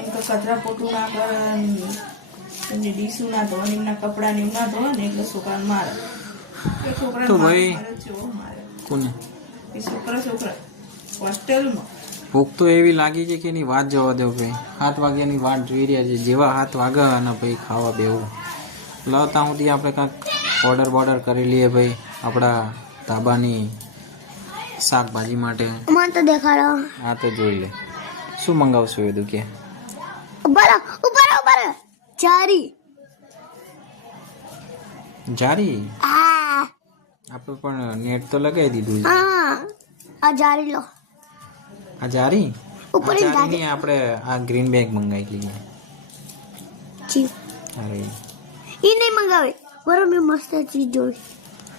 એમ કે કચરા પોતું ના કરે એમની ડીશું ના ધોવા એમના કપડા ને ના ધોવા ને એટલે છોકરાને મારે એ છોકરાને તો મારે ભાઈ મારે જેવો મારે કોને એ છોકરા હોસ્ટેલમાં ભૂખ તો એવી લાગી છે કે એની વાત જવા દો ભાઈ 7 વાગ્યાની વાત જોઈ રહ્યા છે જેવા 7 વાગ્યા અને ભાઈ ખાવા બેવું લાવતા સુધી આપણે કાંઈક ઓર્ડર કરી લઈએ ભાઈ આપણા ધાબાની શાકભાજી માટે મને તો દેખાડો આ તો જોઈ લે શું મંગાવશું એ કે ઉપર ચારી જારી આ આપણે પણ નેટ તો લગાવી દીધું છે હા આ જારી લો આ જારી ઉપર આ જારીની આપણે આ ગ્રીન બેગ મંગાવી લઈએ જી અરે ઈ નહીં મંગાવે બરો મેં મસ્ત ચીજ જોઈ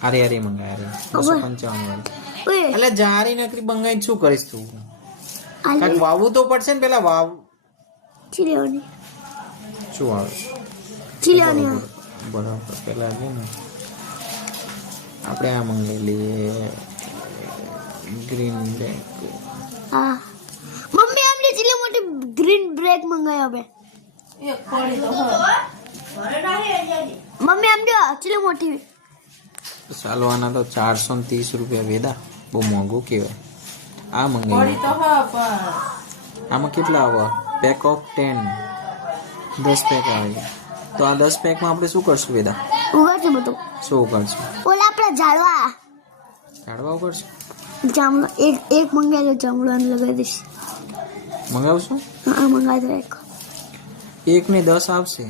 અરે મંગાવી 255 વાળી ઓય એટલે જારી નકરી બંગાઈ શું કરીશ તું આલે કાંઈક વાવવું તો પડશે ને પેલા વાવ ચીલેવાની શું આવે ચીલેવાની બરાબર પેલા છે ને આપણે આ મંગાવી લઈએ ગ્રીન બેગ હા મમ્મી આમને ચીલે મોટી ગ્રીન બ્રેક મંગાવ્યો બે એક પડી તો મમ્મી આમ જો ચીલે મોટી ચાલો આના તો 430 રૂપિયા વેદા બહુ મોંઘું કહેવાય આ પડી મંગાવી તો પણ આમાં કેટલા આવે પેક ઓફ 10 10 પેક આવે તો આ 10 પેકમાં આપણે શું કરશું વેદા ઉગા છે બધું શું ઉગાડશું ઓલા આપણા ઝાડવા ઝાડવા ઉગાડશું જામડો એક મંગાવી લો જામડો અને લગાવી દઈશ મંગાવશું હા મંગાવી દો એક એક ને 10 આવશે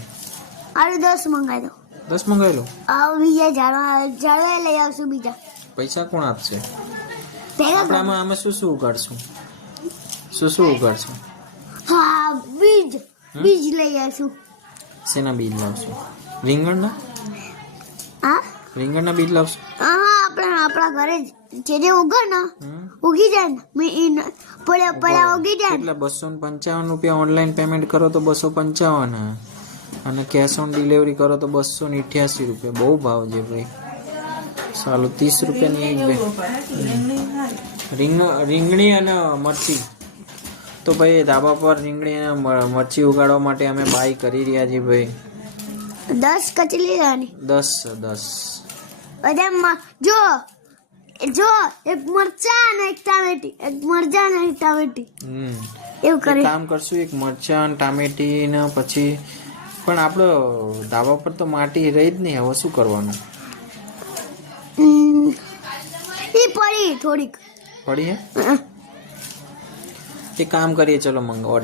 આરે 10 મંગાવી દો 10 મંગાવી લો આ બીજા ઝાડવા લઈ આવશું બીજા પૈસા કોણ આપશે ભેગા આપણે આમાં શું ઉગાડશું શું ઉગાડશું હા બીજ લઈ આવશું શેના બીજ લાવશું રીંગણના બીજ લાવશું હા આપણા ઘરે જે ઉગે ને ઉગી જાય ને મેં પડ્યા ઉગી જાય ને એટલે 255 રૂપિયા ઓનલાઈન પેમેન્ટ કરો તો 255 અને કેશ ઓન ડિલિવરી કરો તો 288 રૂપિયા બહુ ભાવ છે ભાઈ ચાલો 30 રૂપિયાની એક બે રીંગણી અને મરચી તો ભાઈ ધાબા પર રીંગણી અને મરચી ઉગાડવા માટે અમે બાય કરી રહ્યા છીએ ભાઈ 10 કચલી લેવાની 10 બધા જો એક મરચા અને એક ટામેટી એવું કરે કામ કરશું એક મરચા અને ટામેટી ને પછી પણ આપણો ધાબા પર તો માટી રહી જ નહીં હવે શું કરવાનું એ પડી થોડીક પડી હે એક કામ કરીએ ચલો મંગાવો